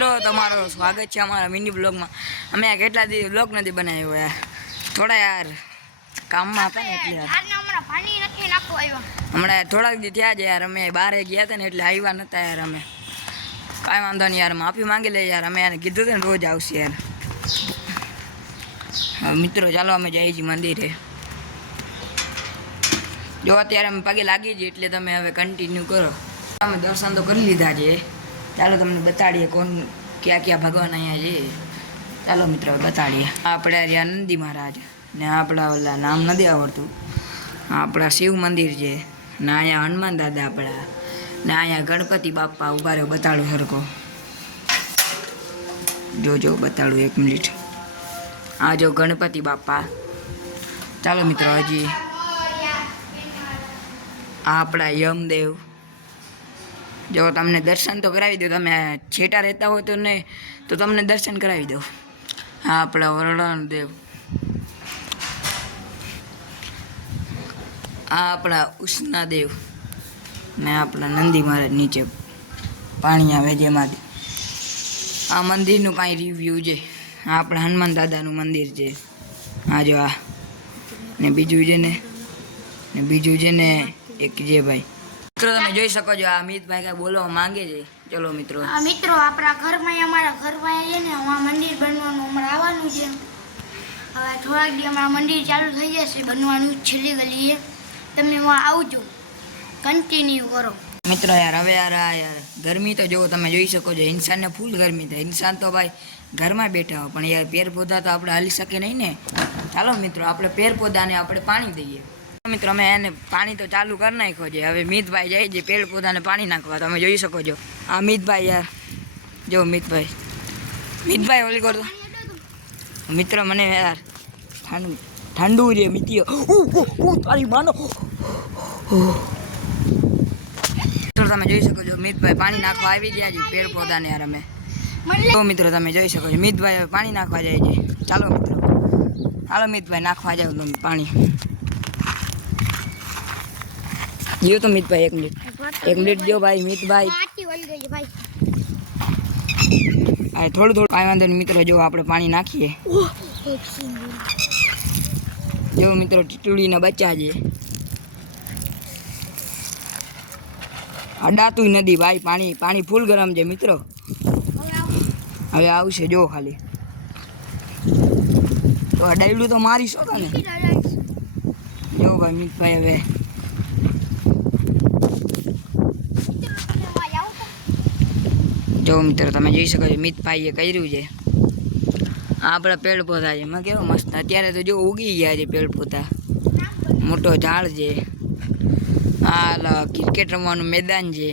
મિત્રો તમારો સ્વાગત છે અમારા મિની બ્લોગમાં અમે આ કેટલા દિવસ બ્લોગ નથી બનાવ્યો યાર. થોડા યાર કામમાં હતા ને એટલે હમણાં થોડાક દી થયા છે યાર. અમે બહાર ગયા હતા ને એટલે આવ્યા નહોતા યાર અમે. કાંઈ વાંધો નહીં યાર માફી માંગી લે યાર. અમે યાર કીધું હતું ને રોજ આવશે યાર. મિત્રો ચાલો અમે જઈએ છીએ મંદિરે. જો અત્યારે અમે પગે લાગી છીએ એટલે તમે હવે કન્ટિન્યુ કરો. અમે દર્શન તો કરી લીધા છે. ચાલો તમને બતાડીએ કોણ ક્યાં ક્યાં ભગવાન અહીંયા છે. ચાલો મિત્રો, બતાડીએ. આપણે રહ્યા નંદી મહારાજ ને આપણા ઓલા નામ નથી આવડતું. આપણા શિવ મંદિર છે ને અહીંયા હનુમાન દાદા આપણા ને અહીંયા ગણપતિ બાપા ઊભા રહ્યો. બતાડું સરખો. જો જો બતાડું એક મિનિટ. આ જો ગણપતિ બાપા ચાલો મિત્રો, હજી. આપણા યમદેવ જો તમને દર્શન તો કરાવી દઉં તમે છેટા રહેતા હોય તો ને તો તમને દર્શન કરાવી દઉં. આ આપણા વરદાન દેવ. આ આપણા ઉષ્ણા દેવ. ને આપણા નંદી મહારાજ નીચે પાણી આવે જેમાંથી. આ મંદિરનું કાંઈ રિવ્યૂ છે. આ આપણા હનુમાન દાદાનું મંદિર છે. આ જો આ. ને બીજું છે ને ને બીજું છે ને એક જે ભાઈ. મિત્રો તમે જોઈ શકો છો આ અમિતભાઈ કઈ બોલવા માંગે છે. ચલો મિત્રો. મિત્રો આપણા ઘરમાં અમારા ઘરમાં છે ને આ મંદિર બનવાનું હમણાં આવવાનું છે. હવે થોડાક દી હમણાં મંદિર ચાલુ થઈ જશે બનવાનું છેલ્લી ગલીએ તમે હું આવજો. કન્ટિન્યુ કરો. મિત્રો યાર હવે યાર આ યાર ગરમી તો જુઓ તમે જોઈ શકો છો ઇન્સાનને ફૂલ ગરમી થાય. ઇન્સાન તો ભાઈ ઘરમાં બેઠા હોય પણ યાર પેર પૌધા તો આપણે હાલી શકે નહીં ને. ચાલો મિત્રો આપણે પેર પૌધાને આપણે પાણી દઈએ. મિત્રો, અમે એને પાણી તો ચાલુ કરી નાખ્યો છે. હવે મિતભાઈ જાય છે પેડ પોતાને પાણી નાખવા. તમે જોઈ શકો છો. આ મિતભાઈ યાર. જો મિતભાઈ. મિતભાઈ ઓલી કરતો. મિત્ર મને યાર ઠંડુ ઠંડુ છે મિતિયો. તારી માનો. મિત્રો, તમે જોઈ શકો છો, મિતભાઈ પાણી નાખવા આવી ગયા છે પેડ પોતાને યાર અમે. તો મિત્રો, તમે જોઈ શકો છો, મિતભાઈ પાણી નાખવા જાય છે. ચાલો મિત્રો. હાલો મિતભાઈ, નાખવા જાવ તમે પાણી. જીઓ તો મિતભાઈ એક મિનિટ. એક મિનિટ જો ભાઈ મિતભાઈ. આ થોડું થોડું કાંઈ વાંધો મિત્રો જો આપણે પાણી નાખીએ. જો મિત્રો ટીટુડીના બચ્ચા છે અડાતું નદી ભાઈ પાણી પાણી ફૂલ ગરમ છે મિત્રો. હવે આવશે જો ખાલી. તો અડાયેલું તો મારીશો તને જો ભાઈ મિતભાઈ હવે જો મિત્રો, તમે જોઈ શકો છો, મિતભાઈએ કર્યું છે. આપણા પેડ પોતા છે. એમાં કેવો મસ્ત. અત્યારે તો જો ઉગી ગયા છે પેડ પોતા મોટો ઝાડ છે. આ ક્રિકેટ રમવાનું મેદાન છે.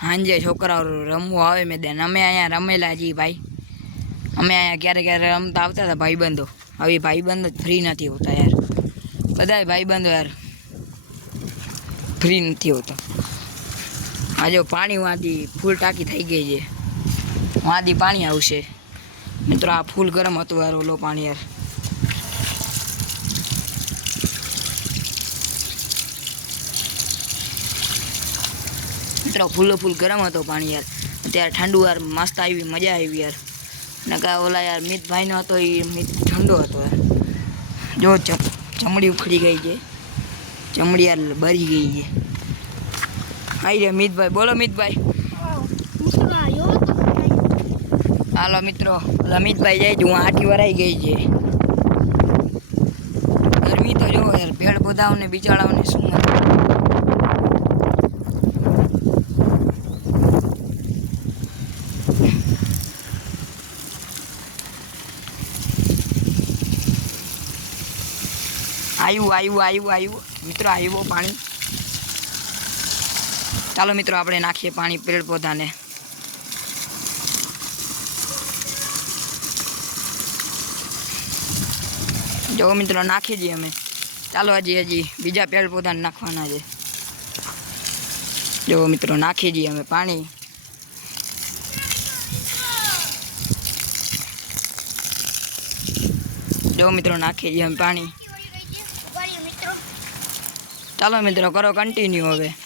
સાંજે છોકરાઓ રમવું આવે મેદાન. અમે અહીંયા રમેલા છીએ ભાઈ. અમે અહીંયા ક્યારેક ક્યારે રમતા આવતા હતા ભાઈબંધો. હવે ભાઈબંધો જ ફ્રી નથી હોતા યાર. બધા ભાઈબંધો યાર ફ્રી નથી હોતા. આજે પાણી વાંથી ફૂલ ટાંકી થઈ ગઈ છે. વાંથી પાણી આવશે. મિત્રો, આ ફૂલ ગરમ હતું યાર ઓલો પાણી યાર. મિત્રો, ફૂલો ફૂલ ગરમ હતો પાણી યાર. અત્યારે ઠંડુ યાર, મસ્ત આવી, મજા આવી યાર. નકા ઓલા યાર મિતભાઈનો હતો એ મિત ઠંડો હતો યાર. જો ચમડી ઉખડી ગઈ છે. ચમડી યાર બરી ગઈ છે. આવી રે, મિતભાઈ, બોલો મિતભાઈ. હાલો મિત્રો રમિતભાઈ જાય હું આઠી વરાઈ ગઈ છે. ગરમી તો જો યાર પેડ પૌધાઓને બિચારાઓને શું આવ્યું આવ્યું આવ્યું આવ્યું મિત્રો આવ્યું પાણી. ચાલો મિત્રો, આપણે નાખીએ પાણી પેડ પૌધાને જો મિત્રો નાખી દઈએ અમે. ચાલો હજી હજી બીજા પેડ પોતાને નાખવાના છે. જો મિત્રો નાખી દઈએ અમે પાણી. જો મિત્રો નાખી દઈએ અમે પાણી. ચાલો મિત્રો કરો કન્ટિન્યુ હવે.